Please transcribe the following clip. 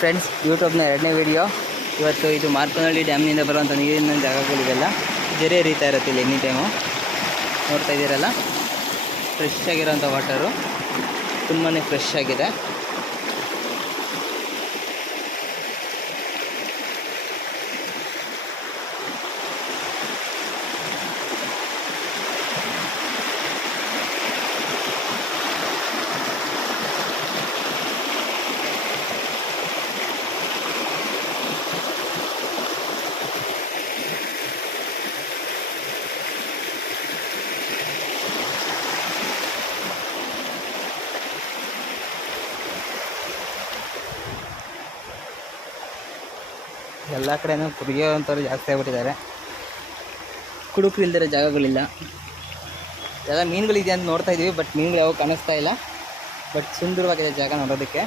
Friends, ಯೂಟ್ಯೂಬ್ನ 2ನೇ video. ಇವತ್ತು ಇದು ಮಾರ್ಕೋನಹಳ್ಳಿ ಡ್ಯಾಮ್ನಿಂದ ಬರುವಂಥ ನೀರಿನ ಜಾಗಗಳಿವೆಲ್ಲ ಜರಿ ಹರಿತಾ ಇರುತ್ತೆ ಇಲ್ಲಿ ಎನಿ ಟೈಮು. ನೋಡ್ತಾ ಇದ್ದೀರಲ್ಲ, ಫ್ರೆಶ್ ಆಗಿರೋಂಥ ವಾಟರು, ತುಂಬಾ ಫ್ರೆಶ್ ಆಗಿದೆ. ಎಲ್ಲ ಕಡೆನೂ ಕುಡಿಯೋವಂಥವ್ರು ಜಾಸ್ತಿ ಆಗಿಬಿಟ್ಟಿದ್ದಾರೆ. ಕುಡುಕರು ಇಲ್ದಿರೋ ಜಾಗಗಳಿಲ್ಲ. ಎಲ್ಲ ಮೀನುಗಳಿದೆ ಅಂತ ನೋಡ್ತಾ ಇದ್ದೀವಿ, ಬಟ್ ಮೀನುಗಳು ಯಾವ ಕಾಣಿಸ್ತಾ ಇಲ್ಲ. ಬಟ್ ಸುಂದರವಾಗಿದೆ ಜಾಗ ನೋಡೋದಕ್ಕೆ.